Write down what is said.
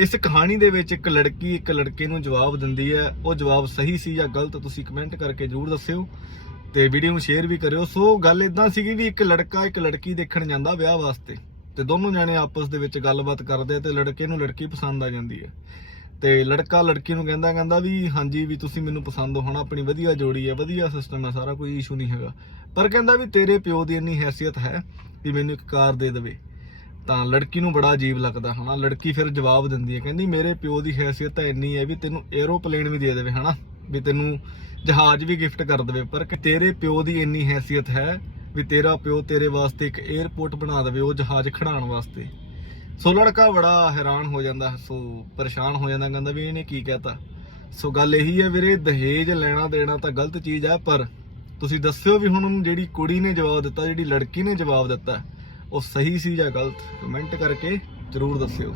ਇਸ ਕਹਾਣੀ ਦੇ ਵਿੱਚ ਇੱਕ ਲੜਕੀ ਇੱਕ ਲੜਕੇ ਨੂੰ ਜਵਾਬ ਦਿੰਦੀ ਹੈ। ਉਹ ਜਵਾਬ ਸਹੀ ਸੀ ਜਾਂ ਗਲਤ ਤੁਸੀਂ ਕਮੈਂਟ ਕਰਕੇ ਜਰੂਰ ਦੱਸਿਓ ਤੇ ਵੀਡੀਓ ਨੂੰ ਸ਼ੇਅਰ ਵੀ ਕਰਿਓ। ਸੋ ਗੱਲ ਇਦਾਂ ਸੀਗੀ ਵੀ ਇੱਕ ਲੜਕਾ ਇੱਕ ਲੜਕੀ ਦੇਖਣ ਜਾਂਦਾ ਵਿਆਹ ਵਾਸਤੇ ਤੇ ਦੋਨੋਂ ਜਾਣੇ ਆਪਸ ਦੇ ਵਿੱਚ ਗੱਲਬਾਤ ਕਰਦੇ ਆ ਤੇ ਲੜਕੇ ਨੂੰ ਲੜਕੀ ਪਸੰਦ ਆ ਜਾਂਦੀ ਹੈ। ਤੇ ਲੜਕਾ ਲੜਕੀ ਨੂੰ ਕਹਿੰਦਾ ਕਹਿੰਦਾ ਵੀ ਹਾਂਜੀ ਵੀ ਤੁਸੀਂ ਮੈਨੂੰ ਪਸੰਦ ਹੋਣਾ, ਆਪਣੀ ਵਧੀਆ ਜੋੜੀ ਹੈ, ਵਧੀਆ ਸਿਸਟਮ ਹੈ, ਸਾਰਾ ਕੋਈ ਇਸ਼ੂ ਨਹੀਂ ਹੈਗਾ। ਪਰ ਕਹਿੰਦਾ ਵੀ ਤੇਰੇ ਪਿਓ ਦੀ ਇੰਨੀ ਹੈਸੀਅਤ ਹੈ ਵੀ ਮੈਨੂੰ ਇੱਕ ਕਾਰ ਦੇ ਦੇਵੇ। ਤਾਂ ਲੜਕੀ ਨੂੰ ਬੜਾ ਅਜੀਬ ਲੱਗਦਾ, ਹਨਾ? ਲੜਕੀ ਫਿਰ ਜਵਾਬ ਦਿੰਦੀ ਹੈ, ਕਹਿੰਦੀ ਮੇਰੇ ਪਿਓ ਦੀ ਹੈਸੀਅਤ ਤਾਂ ਇੰਨੀ ਹੈ ਵੀ ਤੈਨੂੰ 에ਅਰੋਪਲੇਨ ਵੀ ਦੇ ਦੇਵੇ, ਹਨਾ? ਵੀ ਤੈਨੂੰ ਜਹਾਜ਼ ਵੀ ਗਿਫਟ ਕਰ ਦੇਵੇ, ਪਰ ਕਿ ਤੇਰੇ ਪਿਓ ਦੀ ਇੰਨੀ ਹੈਸੀਅਤ ਹੈ ਵੀ ਤੇਰਾ ਪਿਓ ਤੇਰੇ ਵਾਸਤੇ ਇੱਕ 에ਅਰਪੋਰਟ ਬਣਾ ਦੇਵੇ, ਉਹ ਜਹਾਜ਼ ਖੜਾਉਣ ਵਾਸਤੇ। ਸੋ ਲੜਕਾ ਬੜਾ ਹੈਰਾਨ ਹੋ ਜਾਂਦਾ, ਸੋ ਪਰੇਸ਼ਾਨ ਹੋ ਜਾਂਦਾ, ਕਹਿੰਦਾ ਵੀ ਇਹਨੇ ਕੀ ਕਹਿਤਾ? ਸੋ ਗੱਲ ਇਹੀ ਹੈ ਵੀਰੇ, ਦਹੇਜ ਲੈਣਾ ਦੇਣਾ ਤਾਂ ਗਲਤ ਚੀਜ਼ ਹੈ, ਪਰ ਤੁਸੀਂ ਦੱਸਿਓ ਵੀ ਹੁਣ ਜਿਹੜੀ ਕੁੜੀ ਨੇ ਜਵਾਬ ਦਿੱਤਾ, ਜਿਹੜੀ ਲੜਕੀ ਨੇ ਜਵਾਬ ਦਿੱਤਾ ਉਹ ਸਹੀ ਸੀ ਜਾਂ ਗਲਤ ਕਮੈਂਟ ਕਰਕੇ ਜਰੂਰ ਦੱਸਿਓ।